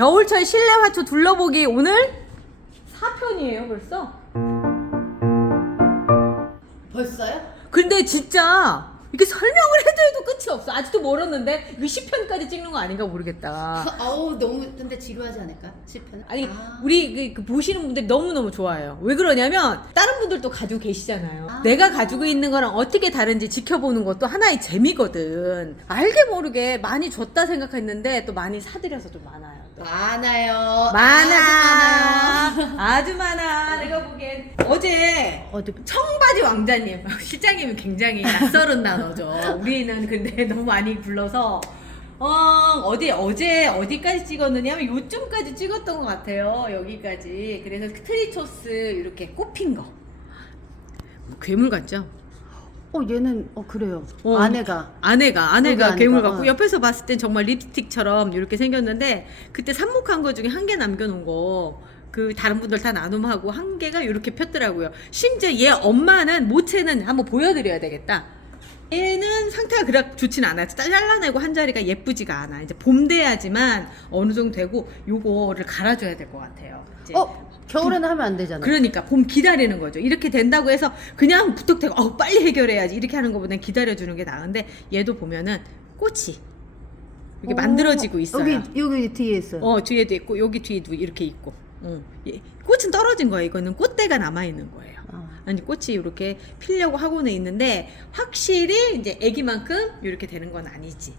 겨울철 실내 화초 둘러보기 오늘 4편이에요 벌써. 벌써요? 근데 진짜 이게 설명을 해도 끝이 없어. 아직도 멀었는데 이거 10편까지 찍는 거 아닌가 모르겠다. 아우 너무 근데 지루하지 않을까? 10편? 아니 우리 그 보시는 분들이 너무너무 좋아요. 왜 그러냐면 다른 분들도 가지고 계시잖아요. 내가 가지고 있는 거랑 어떻게 다른지 지켜보는 것도 하나의 재미거든. 알게 모르게 많이 줬다 생각했는데 또 많이 사드려서 좀 많아요. 또. 많아요. 아주 많아. 내가 보기엔 어제 어디? 청바지 왕자님 실장님은 굉장히 낯설은 단어죠. 우리는 근데 너무 많이 불러서 어제 어디까지 찍었느냐 하면 요쯤까지 찍었던 것 같아요. 여기까지. 그래서 트리토스 이렇게 꼽힌 거 괴물 같죠? 얘는 그래요. 아내가 괴물 같고 옆에서 봤을 땐 정말 립스틱처럼 이렇게 생겼는데 그때 삽목한 거 중에 한 개 남겨놓은 거 그 다른 분들 다 나눔하고 한 개가 이렇게 폈더라고요. 심지어 얘 엄마는 모체는 한번 보여드려야 되겠다. 얘는 상태가 그렇게 좋진 않아요. 잘라내고 한 자리가 예쁘지가 않아. 이제 봄 돼야지만 어느 정도 되고 요거를 갈아줘야 될 것 같아요. 이제 겨울에는 하면 안 되잖아. 그러니까 봄 기다리는 거죠. 이렇게 된다고 해서 그냥 부탁되고 빨리 해결해야지 이렇게 하는 것보다는 기다려주는 게 나은데 얘도 보면은 꽃이 이렇게 만들어지고 있어요. 여기 뒤에 있어요. 뒤에도 있고 여기 뒤에도 이렇게 있고. 꽃은 떨어진 거예요. 이거는 꽃대가 남아 있는 거예요. 아니 꽃이 이렇게 피려고 하고는 있는데 확실히 이제 애기만큼 이렇게 되는 건 아니지.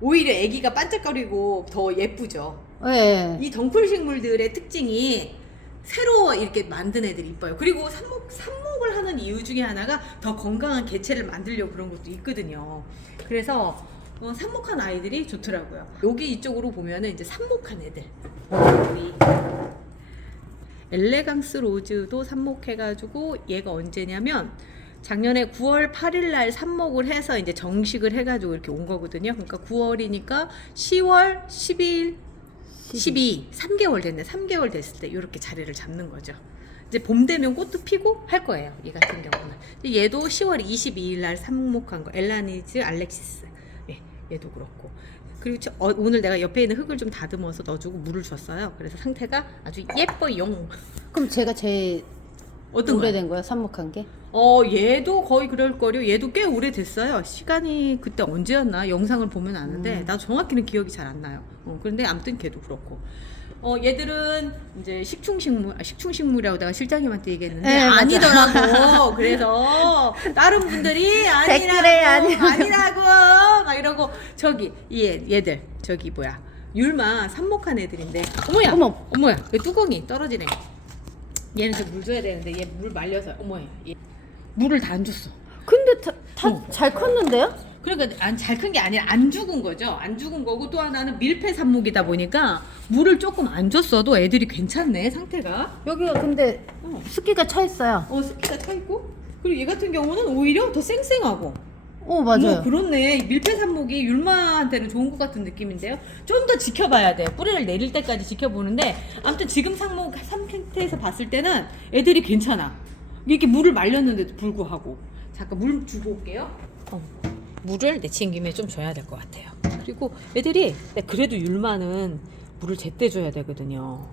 오히려 애기가 반짝거리고 더 예쁘죠. 네. 이 덩쿨 식물들의 특징이 새로 이렇게 만든 애들이 이뻐요. 그리고 삽목을 하는 이유 중에 하나가 더 건강한 개체를 만들려고 그런 것도 있거든요. 그래서 삽목한 아이들이 좋더라고요. 여기 이쪽으로 보면은 이제 삽목한 애들. 우리 엘레강스 로즈도 삽목해가지고 얘가 언제냐면 작년에 9월 8일 날 삽목을 해서 이제 정식을 해가지고 이렇게 온 거거든요. 그러니까 9월이니까 10월, 11, 12, 3개월 됐네. 3개월 됐을 때 이렇게 자리를 잡는 거죠. 이제 봄 되면 꽃도 피고 할 거예요. 얘 같은 경우는. 얘도 10월 22일 날 삽목한 거. 엘라니즈 알렉시스. 얘도 그렇고. 그리고 오늘 내가 옆에 있는 흙을 좀 다듬어서 넣어주고 물을 줬어요. 그래서 상태가 아주 예뻐용. 그럼 제가 제일 어떤 오래된 거예요? 삽목한 게? 얘도 거의 그럴 거요. 얘도 꽤 오래됐어요. 시간이 그때 언제였나 영상을 보면 아는데 나도 정확히는 기억이 잘 안 나요. 그런데 아무튼 걔도 그렇고. 얘들은 이제 식충식물이라고 내가 실장님한테 얘기했는데 네, 아니더라고. 그래서 다른 분들이 아니라고 막 이러고 얘들 저기 뭐야 율마 삽목한 애들인데 어머야 그 뚜껑이 떨어지네. 얘는 좀 물 줘야 되는데 얘 물 말려서 얘 물을 다 안 줬어. 근데 다 잘 컸는데요? 그러니까 잘 큰 게 아니라 안 죽은 거죠. 안 죽은 거고 또 하나는 밀폐 삽목이다 보니까 물을 조금 안 줬어도 애들이 괜찮네 상태가. 여기가 근데 습기가 차 있어요. 습기가 차 있고 그리고 얘 같은 경우는 오히려 더 쌩쌩하고. 맞아요. 그렇네. 밀폐 삽목이 율마한테는 좋은 것 같은 느낌인데요. 좀 더 지켜봐야 돼. 뿌리를 내릴 때까지 지켜보는데 아무튼 지금 상태에서 봤을 때는 애들이 괜찮아. 이렇게 물을 말렸는데도 불구하고. 잠깐 물 주고 올게요. 물을 내친 김에 좀 줘야 될 것 같아요. 그리고 애들이 그래도 율마는 물을 제때 줘야 되거든요.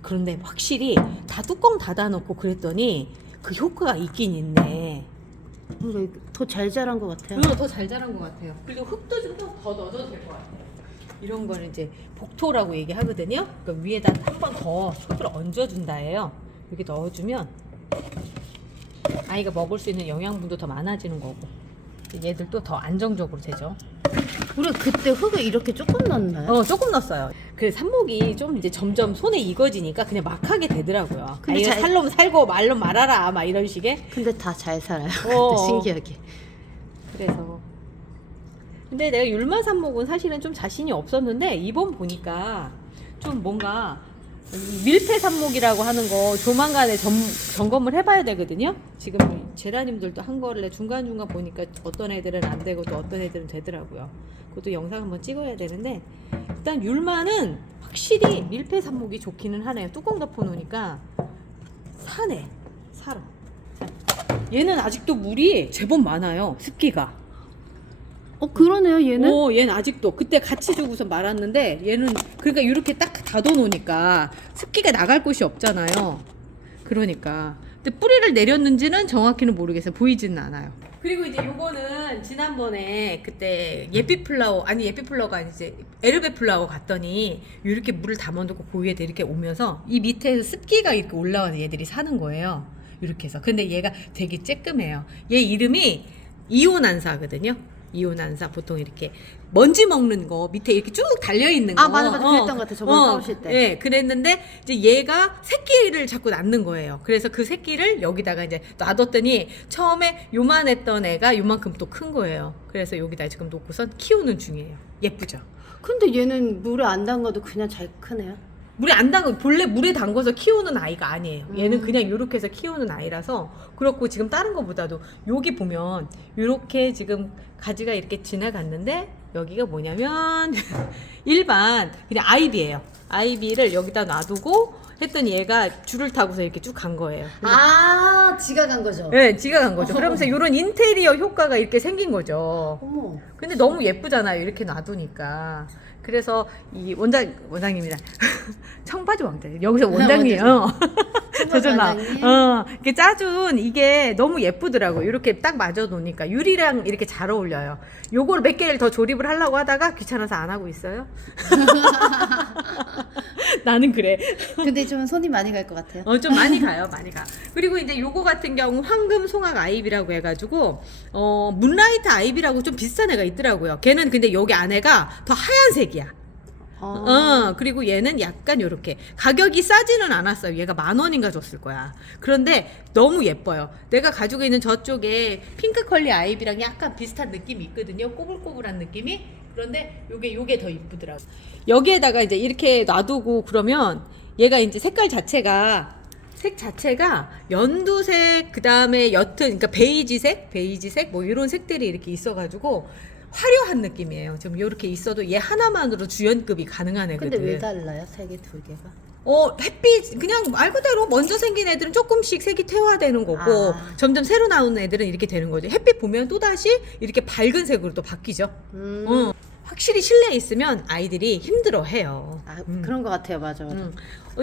그런데 확실히 다 뚜껑 닫아놓고 그랬더니 그 효과가 있긴 있네. 더 잘 자란 것 같아요. 더 잘 자란 것 같아요. 그리고 흙도 좀 더 넣어줘도 될 것 같아요. 이런 거는 이제 복토라고 얘기하거든요. 그러니까 위에다 한 번 더 흙을 얹어준다예요. 이렇게 넣어주면 아이가 먹을 수 있는 영양분도 더 많아지는 거고 얘들도 더 안정적으로 되죠. 우리 그때 흙을 이렇게 조금 넣었나요? 조금 넣었어요. 그래서 삽목이 좀 이제 점점 손에 익어지니까 그냥 막 하게 되더라고요. 근데 살놈 살고 말놈 말아라 막 이런 식의. 근데 다 잘 살아요. 신기하게. 그래서 근데 내가 율마 삽목은 사실은 좀 자신이 없었는데 이번 보니까 좀 뭔가 밀폐 삽목이라고 하는 거 조만간에 점검을 해봐야 되거든요. 지금 제라님들도 한 거를 중간중간 보니까 어떤 애들은 안 되고 또 어떤 애들은 되더라고요. 그것도 영상 한번 찍어야 되는데 일단 율마는 확실히 밀폐 삽목이 좋기는 하네요. 뚜껑 덮어놓으니까 살아. 얘는 아직도 물이 제법 많아요. 습기가. 그러네요, 얘는. 얘는 아직도 그때 같이 주고서 말았는데 얘는 그러니까 이렇게 딱 닫아놓으니까 습기가 나갈 곳이 없잖아요. 그러니까 근데 뿌리를 내렸는지는 정확히는 모르겠어요. 보이지는 않아요. 그리고 이제 요거는 지난번에 그때 예삐플라워 예삐플라워가 아니지 에르베 플라워 갔더니 이렇게 물을 담아놓고 그 위에 이렇게 오면서 이 밑에서 습기가 이렇게 올라와서 얘들이 사는 거예요. 이렇게 해서 근데 얘가 되게 쬐끔해요. 얘 이름이 이온안사거든요. 이온안사 보통 이렇게 먼지 먹는 거 밑에 이렇게 쭉 달려 있는 거. 아, 맞아. 그랬던 것 같아. 저번 싸우실 때. 예, 그랬는데 이제 얘가 새끼를 자꾸 낳는 거예요. 그래서 그 새끼를 여기다가 이제 놔뒀더니 처음에 요만했던 애가 요만큼 또 큰 거예요. 그래서 여기다 지금 놓고선 키우는 중이에요. 예쁘죠? 근데 얘는 물에 안 담가도 그냥 잘 크네요. 물에 안 담그 본래 물에 담궈서 키우는 아이가 아니에요. 얘는 그냥 이렇게 해서 키우는 아이라서 그렇고 지금 다른 거보다도 여기 보면 이렇게 지금 가지가 이렇게 지나갔는데 여기가 뭐냐면 일반 그냥 아이비예요. 아이비를 여기다 놔두고 했더니 얘가 줄을 타고서 이렇게 쭉 간 거예요. 아, 지가 간 거죠? 네, 지가 간 거죠. 그러면서 이런 인테리어 효과가 이렇게 생긴 거죠. 어머. 근데 너무 예쁘잖아요. 이렇게 놔두니까. 그래서 이 원장님이랑 청바지 왕자 여기서 원장님 저좀 나 원장님. 이렇게 짜준 이게 너무 예쁘더라고. 이렇게 딱 맞아 놓으니까 유리랑 이렇게 잘 어울려요. 요걸 몇 개를 더 조립을 하려고 하다가 귀찮아서 안 하고 있어요. 나는 그래. 근데 좀 손이 많이 갈 것 같아요. 좀 많이 가요, 많이 가. 그리고 이제 요거 같은 경우 황금 송악 아이비라고 해가지고 문라이트 아이비라고 좀 비슷한 애가 있더라고요. 걔는 근데 여기 안에가 더 하얀색이야. 그리고 얘는 약간 요렇게 가격이 싸지는 않았어요. 얘가 10,000원인가 줬을 거야. 그런데 너무 예뻐요. 내가 가지고 있는 저쪽에 핑크 컬리 아이비랑 약간 비슷한 느낌이 있거든요. 꼬불꼬불한 느낌이. 그런데 요게 더 이쁘더라고. 여기에다가 이제 이렇게 놔두고 그러면 얘가 이제 색 자체가 연두색, 그 다음에 옅은, 그러니까 베이지색 뭐 이런 색들이 이렇게 있어가지고 화려한 느낌이에요. 좀 이렇게 있어도 얘 하나만으로 주연급이 가능한 애거든. 근데 왜 달라요? 세 개, 두 개가? 햇빛 그냥 말 그대로 먼저 생긴 애들은 조금씩 색이 퇴화되는 거고 점점 새로 나오는 애들은 이렇게 되는 거죠. 햇빛 보면 또 다시 이렇게 밝은 색으로 또 바뀌죠. 확실히 실내에 있으면 아이들이 힘들어해요. 그런 것 같아요. 맞아.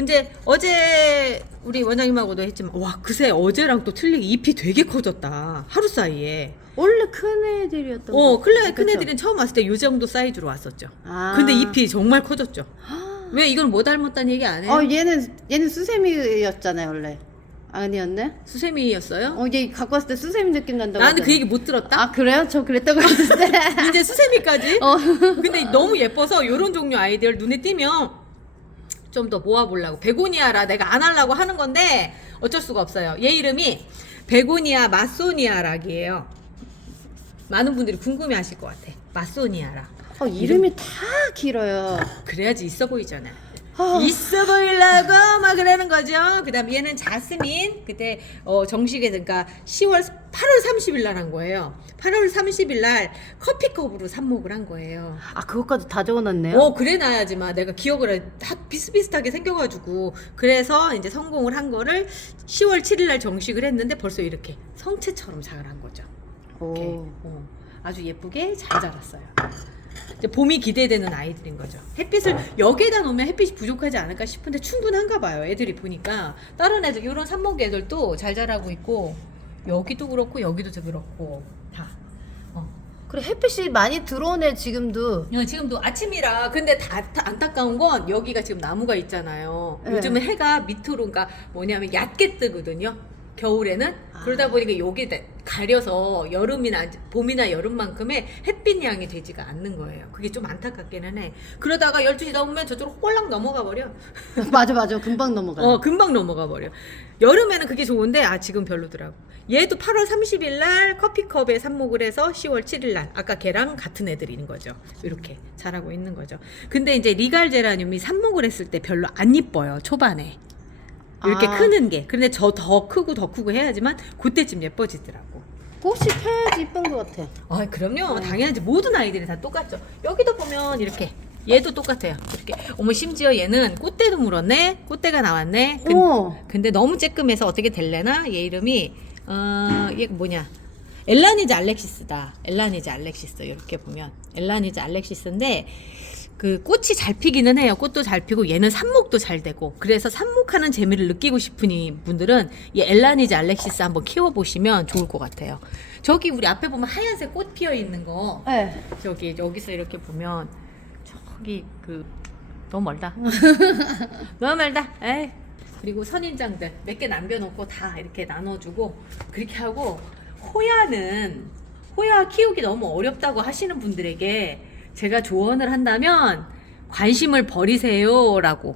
이제 어제 우리 원장님하고도 했지만 와 그새 어제랑 또 틀리게 잎이 되게 커졌다. 하루 사이에. 원래 큰 애들이었던 거. 큰 애들은 처음 왔을 때 이 정도 사이즈로 왔었죠. 아. 근데 잎이 정말 커졌죠. 왜 이건 뭐 닮았다는 얘기 안 해요? 얘는 수세미였잖아요, 원래. 아니었네? 수세미였어요? 얘 갖고 왔을 때 수세미 느낌 난다고. 나는 그 하잖아. 얘기 못 들었다. 아, 그래요? 저 그랬다고 했는데. 이제 수세미까지. 근데 너무 예뻐서 이런 종류 아이들 눈에 띄면 좀 더 모아보려고. 베고니아라 내가 안 하려고 하는 건데 어쩔 수가 없어요. 얘 이름이 베고니아 마소니아락이에요. 많은 분들이 궁금해하실 것 같아. 마소니아락. 이름이 다 길어요. 그래야지 있어 보이잖아. 있어 보이려고 막 그러는 거죠. 그 다음에 얘는 자스민. 그때 정식에 그러니까 8월 30일 날 한 거예요. 8월 30일 날 커피컵으로 삽목을 한 거예요. 아, 그것까지 다 적어놨네요. 그래 놔야지만 내가 기억을 다 비슷비슷하게 생겨가지고 그래서 이제 성공을 한 거를 10월 7일 날 정식을 했는데 벌써 이렇게 성체처럼 자란 거죠. 이렇게. 아주 예쁘게 잘 자랐어요. 이제 봄이 기대되는 아이들인 거죠. 햇빛을 여기에다 놓으면 햇빛이 부족하지 않을까 싶은데 충분한가 봐요. 애들이 보니까 다른 애들 이런 삽목 애들도 잘 자라고 있고 여기도 그렇고 여기도 그렇고 다. 그래, 햇빛이 많이 들어오네, 지금도. 지금도 아침이라 근데 다 안타까운 건 여기가 지금 나무가 있잖아요. 네. 요즘은 해가 밑으로 그러니까 뭐냐면 얕게 뜨거든요. 겨울에는 그러다 보니까 여기 가려서 여름이나 봄이나 여름만큼의 햇빛 양이 되지가 않는 거예요. 그게 좀 안타깝기는 해. 그러다가 12시 넘으면 저쪽으로 홀랑 넘어가 버려. 맞아. 금방 넘어가요. 금방 넘어가 버려. 여름에는 그게 좋은데 지금 별로더라고. 얘도 8월 30일 날 커피컵에 삽목을 해서 10월 7일 날 아까 걔랑 같은 애들인 거죠. 이렇게 자라고 있는 거죠. 근데 이제 리갈 제라늄이 삽목을 했을 때 별로 안 이뻐요. 초반에. 이렇게 크는 게. 근데 저 더 크고 해야지만 그때쯤 예뻐지더라고. 꽃이 펴야지 이쁜 것 같아. 그럼요. 당연하지. 모든 아이들이 다 똑같죠. 여기도 보면 이렇게 얘도 똑같아요. 이렇게. 심지어 얘는 꽃대도 물었네. 꽃대가 나왔네. 근데 너무 쬐끔해서 어떻게 될래나? 얘 이름이 얘 뭐냐? 엘라니즈 알렉시스다. 엘라니즈 알렉시스 이렇게 보면 엘라니즈 알렉시스인데 그 꽃이 잘 피기는 해요. 꽃도 잘 피고 얘는 삽목도 잘 되고 그래서 삽목하는 재미를 느끼고 싶은 분들은 이 엘라니즈 알렉시스 한번 키워보시면 좋을 것 같아요. 저기 우리 앞에 보면 하얀색 꽃 피어 있는 거 네. 저기 여기서 이렇게 보면 저기 그 너무 멀다. 너무 멀다. 에이. 그리고 선인장들 몇 개 남겨놓고 다 이렇게 나눠주고 그렇게 하고 호야 키우기 너무 어렵다고 하시는 분들에게 제가 조언을 한다면 관심을 버리세요라고.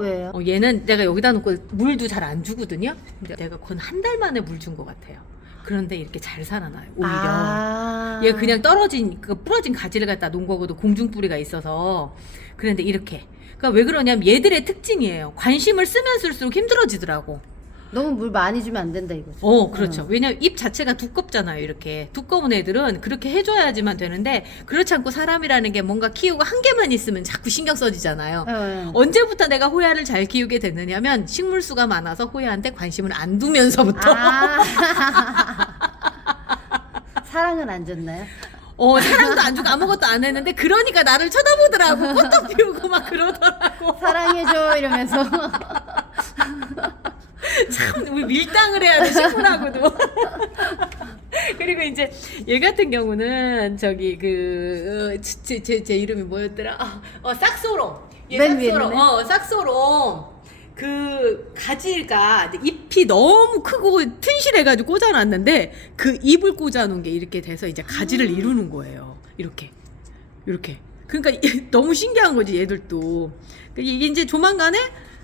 왜요? 얘는 내가 여기다 놓고 물도 잘 안 주거든요. 근데 내가 건 한 달 만에 물 준 것 같아요. 그런데 이렇게 잘 살아나요. 오히려. 얘 그냥 부러진 가지를 갖다 놓은 거고도 공중뿌리가 있어서. 그런데 이렇게. 그러니까 왜 그러냐면 얘들의 특징이에요. 관심을 쓰면 쓸수록 힘들어지더라고. 너무 물 많이 주면 안 된다 이거죠. 그렇죠. 왜냐면 잎 자체가 두껍잖아요. 이렇게 두꺼운 애들은 그렇게 해줘야지만 되는데 그렇지 않고 사람이라는 게 뭔가 키우고 한 개만 있으면 자꾸 신경 써지잖아요. 언제부터 내가 호야를 잘 키우게 됐느냐면 식물수가 많아서 호야한테 관심을 안 두면서부터. 사랑은 안 줬나요? 사랑도 안 주고 아무것도 안 했는데 그러니까 나를 쳐다보더라고. 꽃도 피우고 막 그러더라고. 사랑해줘 이러면서. 참 우리 밀당을 해야 돼 식물하고도. 그리고 이제 얘 같은 경우는 저기 제 이름이 뭐였더라? 싹소롬. 얘 맨 싹소롬. 위에는? 싹소롬. 그 가지가 잎이 너무 크고 튼실해가지고 꽂아놨는데 그 잎을 꽂아놓은 게 이렇게 돼서 이제 가지를 이루는 거예요. 이렇게. 그러니까 너무 신기한 거지 얘들도. 이게 이제 조만간에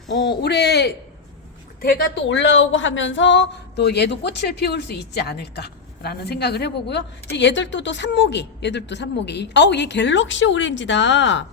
올해 대가 또 올라오고 하면서 또 얘도 꽃을 피울 수 있지 않을까라는 생각을 해보고요. 이제 얘들도 또 삽목이. 얘 갤럭시 오렌지다.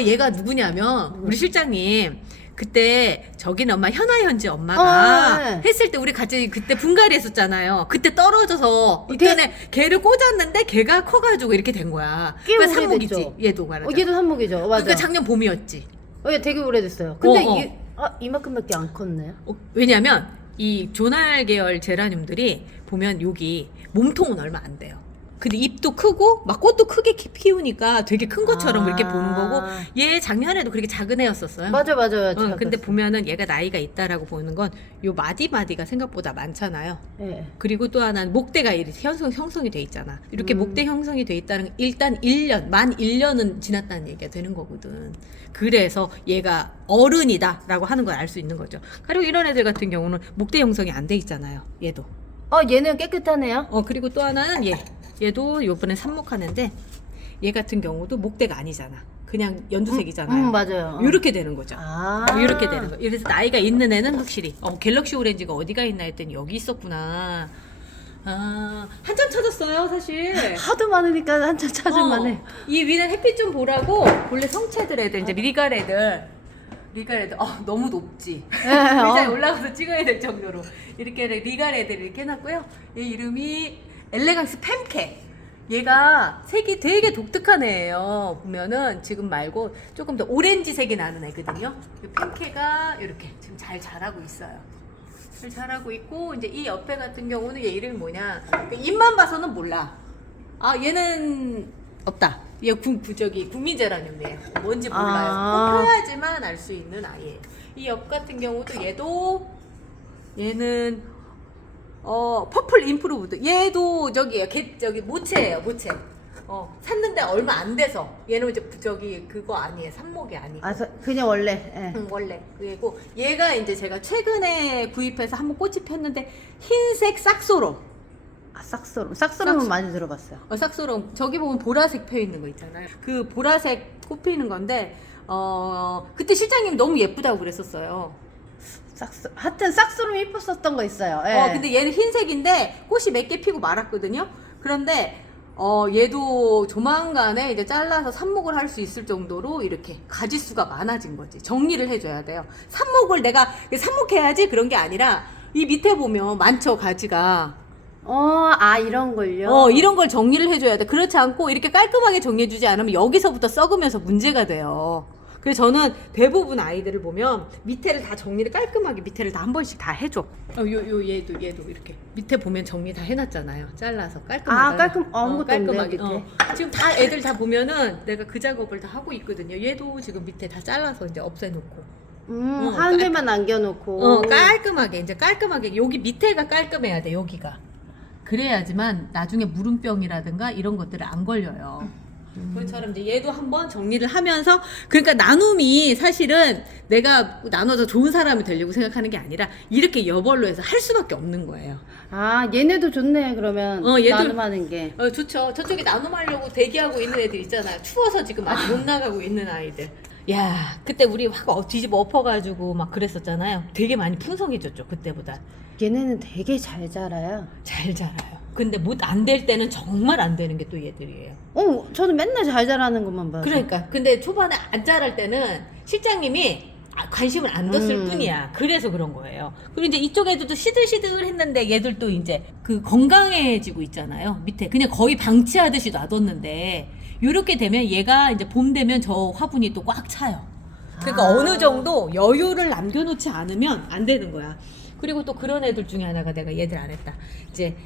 얘가 누구냐면 우리 실장님 그때 저기는 엄마 현아현지 엄마가 네. 했을 때 우리 같이 그때 분갈이 했었잖아요. 그때 떨어져서 이전에 걔를 꽂았는데 걔가 커가지고 이렇게 된 거야. 꽤 그러니까 오래됐죠. 삽목이지. 얘도 말하자. 얘도 삽목이죠. 맞아. 그러니까 작년 봄이었지. 얘 되게 오래됐어요. 근데 어. 이만큼밖에 안 컸네요. 왜냐면 이 조날 계열 제라늄들이 보면 여기 몸통은 얼마 안 돼요. 근데 잎도 크고 막 꽃도 크게 피우니까 되게 큰 것처럼 이렇게 보는 거고 얘 작년에도 그렇게 작은 애였었어요. 맞아요. 근데 보면은 얘가 나이가 있다라고 보는 건 요 마디마디가 생각보다 많잖아요. 네. 그리고 또 하나는 목대가 이렇게 형성이 돼 있잖아. 이렇게 목대 형성이 돼 있다는 건 일단 1년, 만 1년은 지났다는 얘기가 되는 거거든. 그래서 얘가 어른이다라고 하는 걸 알 수 있는 거죠. 그리고 이런 애들 같은 경우는 목대 형성이 안 돼 있잖아요. 얘도. 얘는 깨끗하네요. 그리고 또 하나는 얘도 요번에 삽목하는데 얘 같은 경우도 목대가 아니잖아. 그냥 연두색이잖아요. 맞아요. 이렇게 되는 거죠. 이렇게 되는 거. 그래서 나이가 있는 애는 확실히 갤럭시 오렌지가 어디가 있나 했더니 여기 있었구나. 한참 찾았어요, 사실. 하도 많으니까 한참 찾을만해. 이 위는 햇빛 좀 보라고 원래 성체들 애들 이제 리갈 애들 너무 높지. 의자에 올라가서 찍어야 될 정도로 이렇게 리갈 애들 이렇게 해놨고요. 얘 이름이 엘레강스 팸케. 얘가 색이 되게 독특한 애예요. 보면은 지금 말고 조금 더 오렌지색이 나는 애거든요. 이 팸케가 이렇게 지금 잘 자라고 있어요. 잘 자라고 있고 이제 이 옆에 같은 경우는 얘 이름이 뭐냐? 잎만 봐서는 몰라. 얘는 없다. 얘 국민 제라늄이에요. 뭔지 몰라요. 꼭 펴야지만 알 수 있는 아이예요. 이 옆 같은 경우도 얘는 퍼플 임프루브드. 얘도 저기 모체예요. 모체. 샀는데 얼마 안 돼서 얘는 이제 그거 아니에요. 삽목이 아니고. 그냥 원래. 원래. 그리고 얘가 이제 제가 최근에 구입해서 한번 꽃이 폈는데 흰색 싹소롬. 싹소롬은 많이 들어봤어요. 싹소롬. 저기 보면 보라색 펴 있는 거 있잖아요. 그 보라색 꽃 피는 건데 그때 실장님이 너무 예쁘다고 그랬었어요. 하여튼 싹소롬이 이뻤었던 거 있어요. 근데 얘는 흰색인데 꽃이 몇 개 피고 말았거든요. 그런데 얘도 조만간에 이제 잘라서 삽목을 할 수 있을 정도로 이렇게 가지수가 많아진 거지. 정리를 해줘야 돼요. 삽목을 내가 삽목해야지 그런 게 아니라 이 밑에 보면 많죠, 가지가. 이런 걸요? 이런 걸 정리를 해줘야 돼. 그렇지 않고 이렇게 깔끔하게 정리해주지 않으면 여기서부터 썩으면서 문제가 돼요. 그래서 저는 대부분 아이들을 보면 밑에를 다 정리를 깔끔하게 밑에를 다 한 번씩 다 해줘. 얘도 이렇게 밑에 보면 정리 다 해놨잖아요. 잘라서 깔끔하게. 아무것도 깔끔하게. 없네, 밑에. 지금 다 애들 다 보면은 내가 그 작업을 다 하고 있거든요. 얘도 지금 밑에 다 잘라서 이제 없애놓고. 한 개만 남겨놓고. 깔끔하게 이제 깔끔하게 여기 밑에가 깔끔해야 돼. 여기가. 그래야지만 나중에 물음병이라든가 이런 것들을 안 걸려요. 그처럼 이제 얘도 한번 정리를 하면서 그러니까 나눔이 사실은 내가 나눠서 좋은 사람이 되려고 생각하는 게 아니라 이렇게 여벌로 해서 할 수밖에 없는 거예요. 아, 얘네도 좋네, 그러면. 얘들- 나눔하는 게. 좋죠. 저쪽에 나눔하려고 대기하고 있는 애들 있잖아요. 추워서 지금 아직 못 나가고 있는 아이들. 야, 그때 우리 확 뒤집어 엎어가지고 막 그랬었잖아요. 되게 많이 풍성해졌죠, 그때보다. 얘네는 되게 잘 자라요. 잘 자라요. 근데 못 안 될 때는 정말 안 되는 게 또 얘들이에요. 저는 맨날 잘 자라는 것만 봐요. 그러니까 근데 초반에 안 자랄 때는 실장님이 관심을 안 뒀을 뿐이야. 그래서 그런 거예요. 그리고 이제 이쪽 애들도 시들시들 했는데 얘들도 이제 그 건강해지고 있잖아요. 밑에 그냥 거의 방치하듯이 놔뒀는데 이렇게 되면 얘가 이제 봄 되면 저 화분이 또 꽉 차요. 그러니까 어느 정도 여유를 남겨놓지 않으면 안 되는 거야. 그리고 또 그런 애들 중에 하나가 내가 얘들 안 했다. 이제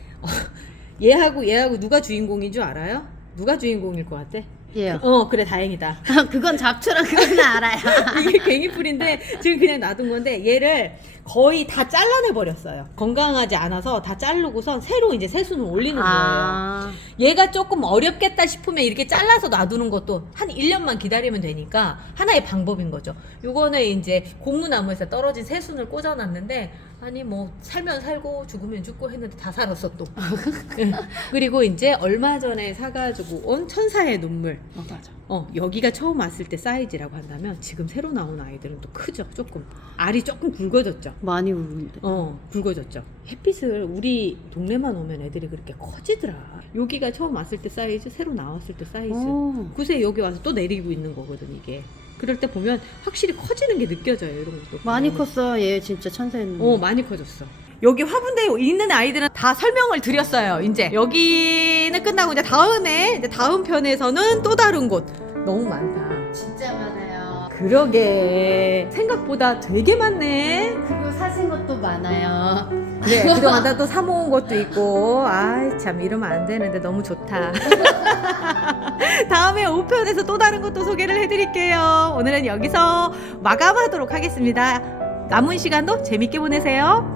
얘하고 누가 주인공인 줄 알아요? 누가 주인공일 것 같아? 얘요. 그래 다행이다. 그건 잡초랑 그건 알아요. 이게 괭이풀인데 지금 그냥 놔둔 건데 얘를 거의 다 잘라내 버렸어요. 건강하지 않아서 다 자르고선 새로 이제 새순을 올리는 거예요. 얘가 조금 어렵겠다 싶으면 이렇게 잘라서 놔두는 것도 한 1년만 기다리면 되니까 하나의 방법인 거죠. 요거는 이제 고무나무에서 떨어진 새순을 꽂아놨는데 아니 뭐 살면 살고 죽으면 죽고 했는데 다 살았어 또. 그리고 이제 얼마 전에 사가지고 온 천사의 눈물. 맞아. 여기가 처음 왔을 때 사이즈라고 한다면 지금 새로 나온 아이들은 또 크죠. 조금 알이 조금 굵어졌죠. 많이 울는데. 굵어졌죠. 햇빛을 우리 동네만 오면 애들이 그렇게 커지더라. 여기가 처음 왔을 때 사이즈, 새로 나왔을 때 사이즈. 그새 여기 와서 또 내리고 있는 거거든 이게. 그럴 때 보면 확실히 커지는 게 느껴져요. 이런 것도. 많이 컸어요. 얘 진짜 천사였는데. 많이 커졌어. 여기 화분대에 있는 아이들은 다 설명을 드렸어요. 이제 여기는 끝나고 이제 다음 편에서는 또 다른 곳. 너무 많다. 진짜 많아요. 그러게 생각보다 되게 많네. 그리고 사신 것도 많아요. 네, 그동안 나 또 사모은 것도 있고. 아이 참 이러면 안 되는데 너무 좋다. 다음에 5편에서 또 다른 것도 소개를 해드릴게요. 오늘은 여기서 마감하도록 하겠습니다. 남은 시간도 재밌게 보내세요.